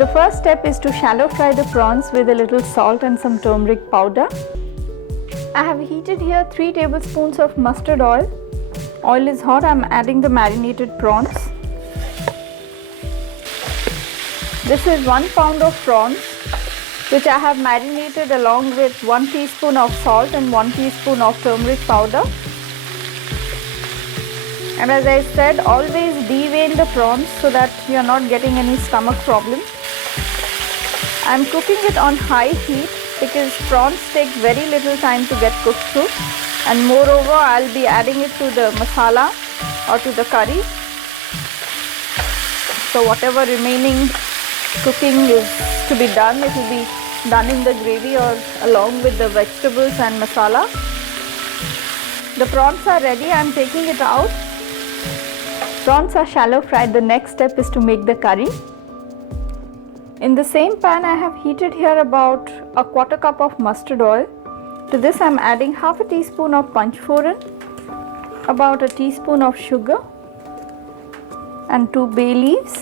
The first step is to shallow fry the prawns with a little salt and some turmeric powder. I have heated here 3 tablespoons of mustard oil. Oil is hot. I am adding the marinated prawns. This is 1 pound of prawns which I have marinated along with 1 teaspoon of salt and 1 teaspoon of turmeric powder. And as I said, always devein the prawns so that you are not getting any stomach problems. I am cooking it on high heat because prawns take very little time to get cooked through, and moreover I will be adding it to the masala or to the curry. So whatever remaining cooking is to be done, it will be done in the gravy or along with the vegetables and masala. The prawns are ready. I am taking it out. Prawns are shallow fried. The next step is to make the curry. In the same pan, I have heated here about a 1/4 cup of mustard oil. To this I am adding half a teaspoon of panchforan, about a teaspoon of sugar and 2 bay leaves.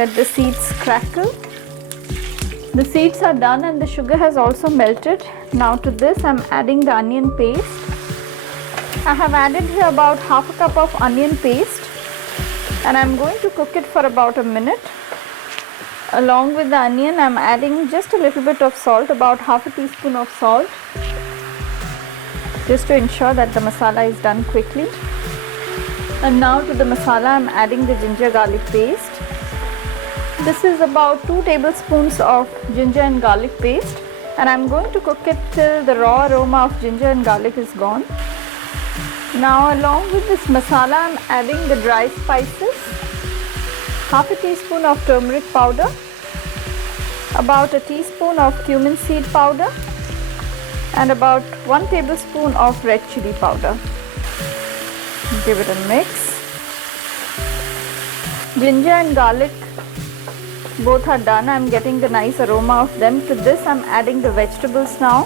Let the seeds crackle. The seeds are done and the sugar has also melted. Now to this I am adding the onion paste. I have added here about half a cup of onion paste and I am going to cook it for about a minute. Along with the onion, I am adding just a little bit of salt, about half a teaspoon of salt, just to ensure that the masala is done quickly. And now to the masala, I am adding the ginger garlic paste. This is about 2 tablespoons of ginger and garlic paste, and I am going to cook it till the raw aroma of ginger and garlic is gone. Now along with this masala, I am adding the dry spices. Half a teaspoon of turmeric powder, about a teaspoon of cumin seed powder and about 1 tablespoon of red chili powder. Give it a mix. Ginger and garlic both are done. I am getting the nice aroma of them. To this I am adding the vegetables now.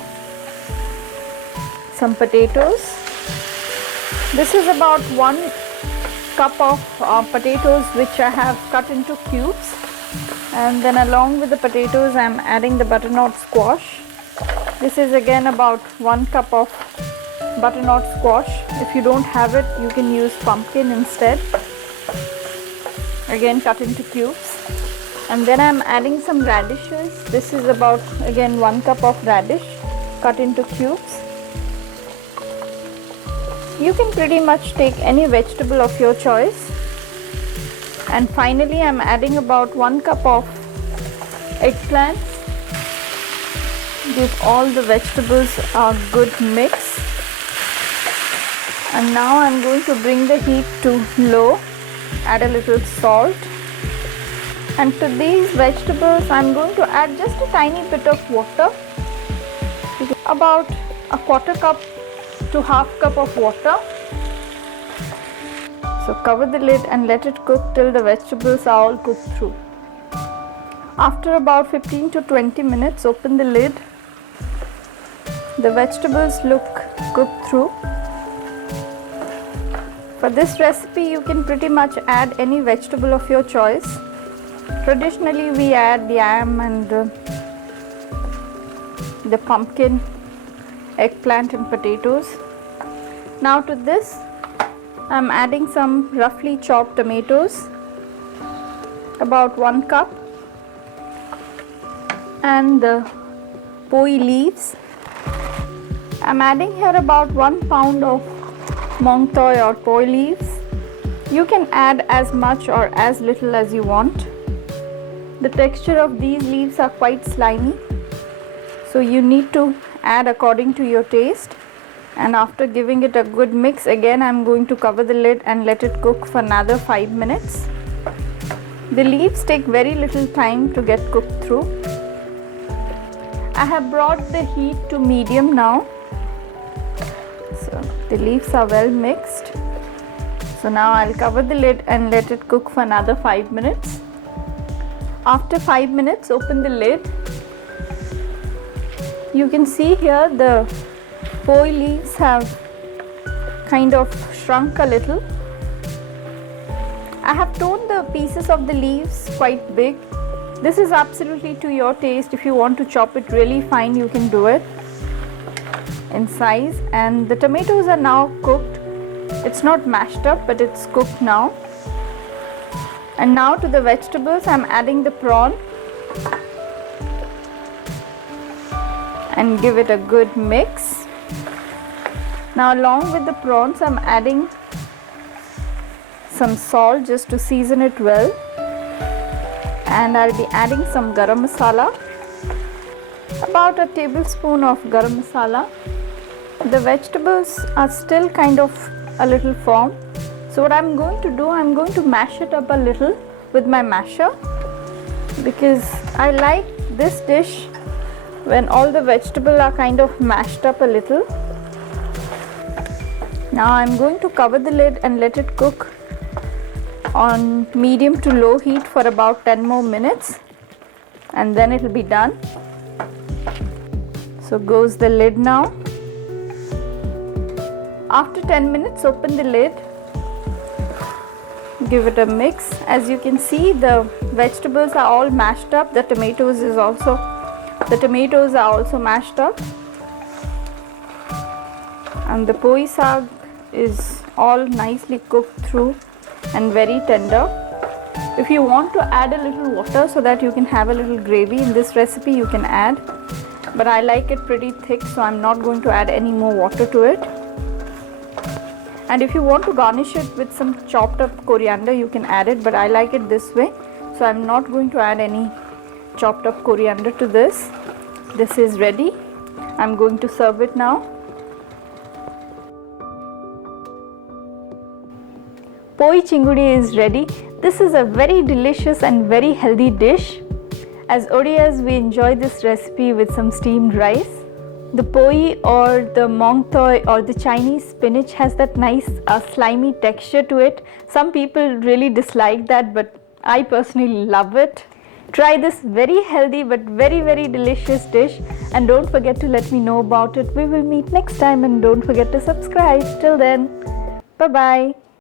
Some potatoes. This is about 1 cup of potatoes which I have cut into cubes, and then along with the potatoes I am adding the butternut squash. This is again about 1 cup of butternut squash. If you don't have it, you can use pumpkin instead. Again cut into cubes. And then I am adding some radishes. This is about again 1 cup of radish cut into cubes. You can pretty much take any vegetable of your choice. And finally I am adding about 1 cup of eggplants. Give all the vegetables a good mix. And now I am going to bring the heat to low. Add a little salt. And to these vegetables I am going to add just a tiny bit of water. About a 1/4 cup to half cup of water. So cover the lid and let it cook till the vegetables are all cooked through. After about 15 to 20 minutes, open the lid. The vegetables look cooked through. For this recipe you can pretty much add any vegetable of your choice. Traditionally we add yam and the pumpkin, eggplant and potatoes. Now to this I am adding some roughly chopped tomatoes, about 1 cup, and the poi leaves. I am adding here about 1 pound of mong toi or poi leaves. You can add as much or as little as you want. The texture of these leaves are quite slimy, so you need to add according to your taste. And after giving it a good mix, again I am going to cover the lid and let it cook for another 5 minutes. The leaves take very little time to get cooked through. I have brought the heat to medium now. So the leaves are well mixed. So now I will cover the lid and let it cook for another 5 minutes. After 5 minutes, open the lid. You can see here the poi leaves have kind of shrunk a little. I have torn the pieces of the leaves quite big This is absolutely to your taste. If you want to chop it really fine, you can do it in size. And the tomatoes are now cooked. It's not mashed up, but it's cooked now. And now to the vegetables, I'm adding the prawn and give it a good mix. Now along with the prawns, I'm adding some salt just to season it well, and I'll be adding some garam masala, about a tablespoon of garam masala. The vegetables are still kind of a little firm, so what I'm going to do, I'm going to mash it up a little with my masher, because I like this dish when all the vegetables are kind of mashed up a little. Now I'm going to cover the lid and let it cook on medium to low heat for about 10 more minutes, and then it will be done. So goes the lid now. After 10 minutes, open the lid, give it a mix. As you can see, the vegetables are all mashed up. The tomatoes are also mashed up, and the poi sag is all nicely cooked through and very tender. If you want to add a little water so that you can have a little gravy in this recipe, you can add, but I like it pretty thick, so I'm not going to add any more water to it. And if you want to garnish it with some chopped up coriander, you can add it, but I like it this way, so I'm not going to add any chopped up coriander to this. This is ready. I'm going to serve it now. Poi Chingudi is ready. This is a very delicious and very healthy dish. As Odias, we enjoy this recipe with some steamed rice. The poi or the mong toi or the Chinese spinach has that nice slimy texture to it. Some people really dislike that, but I personally love it. Try this very healthy but very delicious dish, and don't forget to let me know about it. We will meet next time, and don't forget to subscribe. Till then, bye bye.